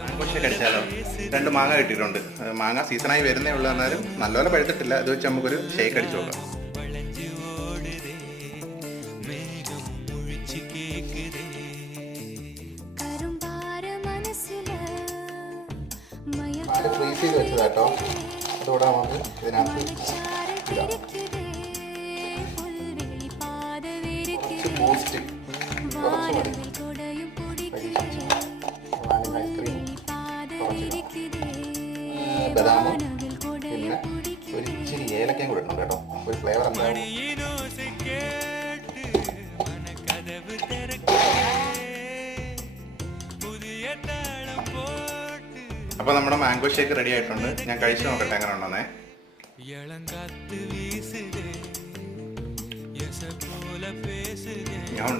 Mango shake അടിച്ചാലോ? 2 മാങ്ങ കിട്ടിയിട്ടുണ്ട്. മാങ്ങ സീസണായി വരുന്നേ ഉള്ളൂ, എന്നാലും നല്ലപോലെ പഴുത്തിട്ടില്ല. ഇത് വെച്ച് നമുക്കൊരു ഷേക്ക് അടിച്ചു നോക്കാം. പാല് ഫ്രീസ് ചെയ്ത് വെച്ചതാട്ടോ. അതോടെ നമുക്ക് ഇതിനകത്ത് ഇടാം. കുറച്ച് ബൂസ്റ്റ്, കുറച്ച് മതി. ഐസ്ക്രീം കുറച്ച്, ബദാമും പിന്നെ ഒരു ഇച്ചിരി ഏലക്കയും കൂടെ ഇടണം കേട്ടോ. ഒരു ഫ്ലേവർ എന്തായാലും. അപ്പോൾ നമ്മുടെ മാംഗോ ഷേക്ക് റെഡി ആയിട്ടുണ്ട്. ഞാൻ കഴിച്ചു നോക്കട്ടെ എങ്ങനെ ഉണ്ടെന്നേ. ഞാൻ